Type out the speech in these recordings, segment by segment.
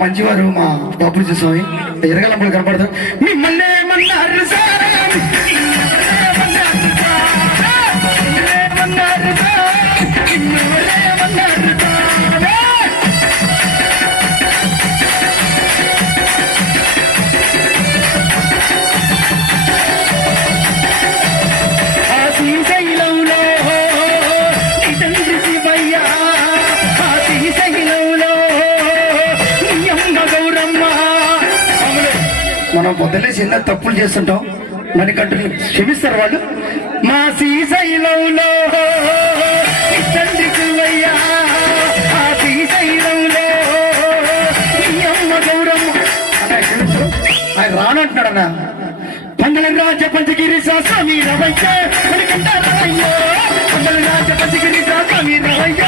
మంచివారు మా బాపుజీ స్వామి. ఎరగలంపలు కనపడతారు. మిమ్మల్ని మనం పొద్దున్నే చిన్న తప్పులు చేస్తుంటాం. మనకంటూ క్షమిస్తారు వాళ్ళు. మా సీసైలంలో ఆయన రానంటున్నాడు అన్న. పందల రాజ పంచగిరి స్వామి రవయ్య. పందల రాజ పంచగిరి స్వామి రవయ్య.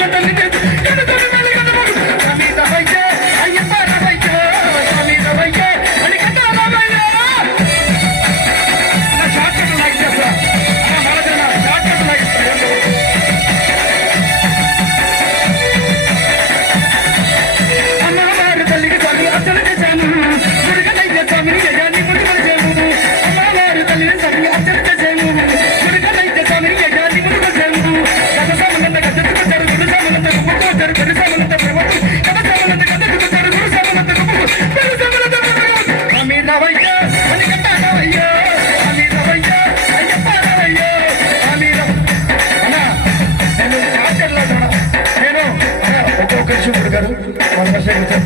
¡Cállate ఇచ్చాడు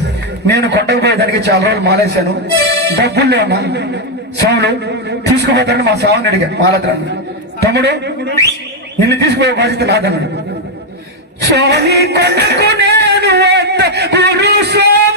నేను కొట్టకపోయేదానికి చాలా రోజులు మాలేశాను డబ్బులు లేవన్నా స్వాములు తీసుకుపోతాడు మా స్వామిని అడిగాను మాలద్రాన్ని తమ్ముడు నిన్ను తీసుకుపోయే బాధ్యత నాదన్నాడు. స్వామి కొట్టకు నేను స్వామి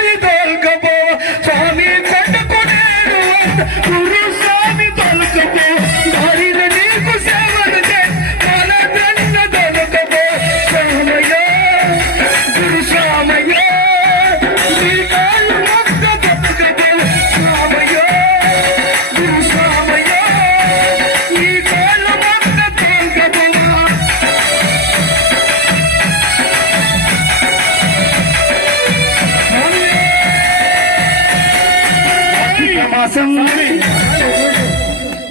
ఆకాశం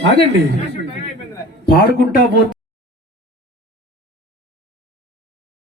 అదండి పాడుకుంటా పోతే